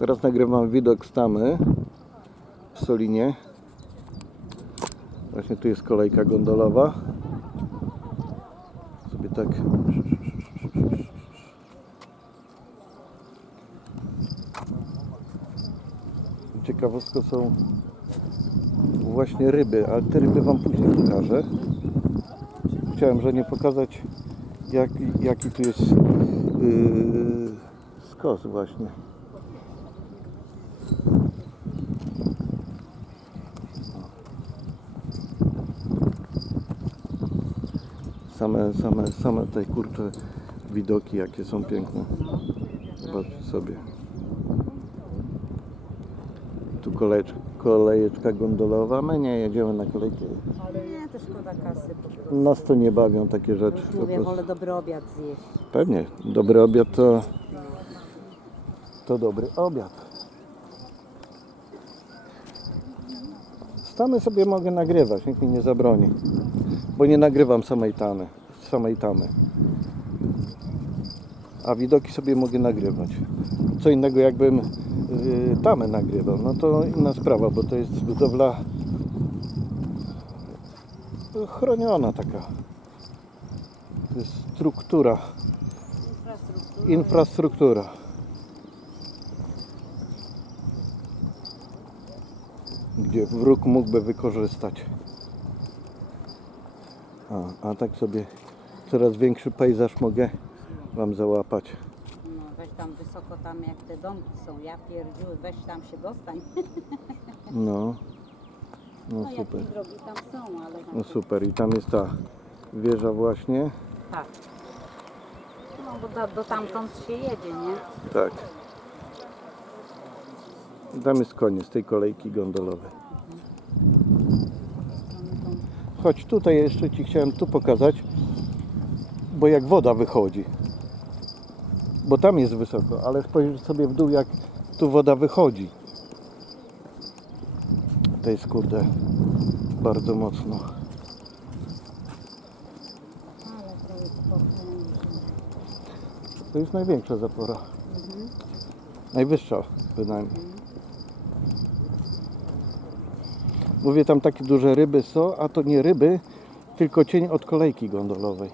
Teraz nagrywam widok z tamy w Solinie. Właśnie tu jest kolejka gondolowa. Sobie tak. Ciekawostką są właśnie ryby, ale te ryby Wam później pokażę. Chciałem, że nie pokazać jak, jaki tu jest yy, skos właśnie. Same, same, same te kurcze widoki jakie są piękne. Zobaczcie sobie. Tu kolejeczka, kolejeczka gondolowa. My nie jedziemy na kolejkę. Nie, to szkoda kasy po prostu. Nas to nie bawią takie rzeczy. Już po mówię, prostu. wolę dobry obiad zjeść. Pewnie. Dobry obiad to, to dobry obiad. Stamy sobie mogę nagrywać, nikt mi nie zabroni. Bo nie nagrywam samej tamy. Samej tamy. A widoki sobie mogę nagrywać. Co innego jakbym yy, tamę nagrywał, no to inna sprawa, bo to jest budowla chroniona taka. To jest struktura Infrastruktura. infrastruktura. Gdzie wróg mógłby wykorzystać. A, a tak sobie coraz większy pejzaż mogę Wam załapać. No weź tam wysoko, tam jak te domki są, ja pierdziły, weź tam się dostań. No, no No super. jakieś drogi tam są, ale tam No super. I tam jest ta wieża właśnie. tak. No bo do, do tamtąd się jedzie, nie? Tak. I tam jest koniec tej kolejki gondolowej. Chodź tutaj jeszcze Ci chciałem tu pokazać, bo jak woda wychodzi. Bo tam jest wysoko, ale spojrz sobie w dół jak tu woda wychodzi. To jest kurde bardzo mocno. Jest. To jest największa zapora. Mhm. Najwyższa bynajmniej. Mówię, tam takie duże ryby są, a to nie ryby, tylko cień od kolejki gondolowej.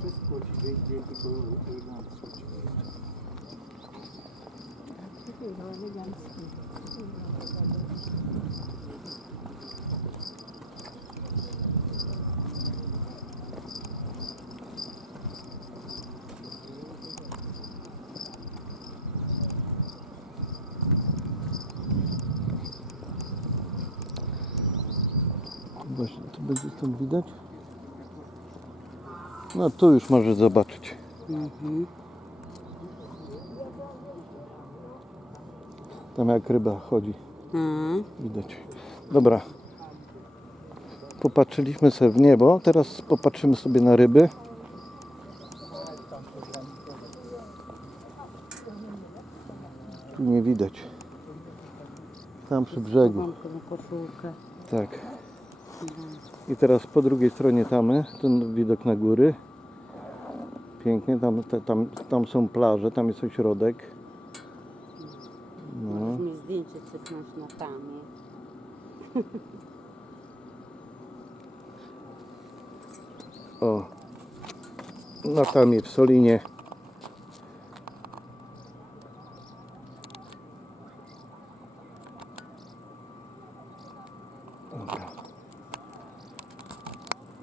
Wszystko ci wyjdzie, tylko elegancko ci wyjdzie. Właśnie, to będzie stąd widać? No tu już możesz zobaczyć. Mhm. Tam jak ryba chodzi, Mhm. widać. Dobra. Popatrzyliśmy sobie w niebo, teraz popatrzymy sobie na ryby. Tu nie widać. Tam przy brzegu. Tak. I teraz po drugiej stronie tamy, ten widok na góry. Pięknie, tam, tam, tam są plaże, tam jest ośrodek. No. Możesz mi zdjęcie cyknąć na tamie. O. Na tamie w Solinie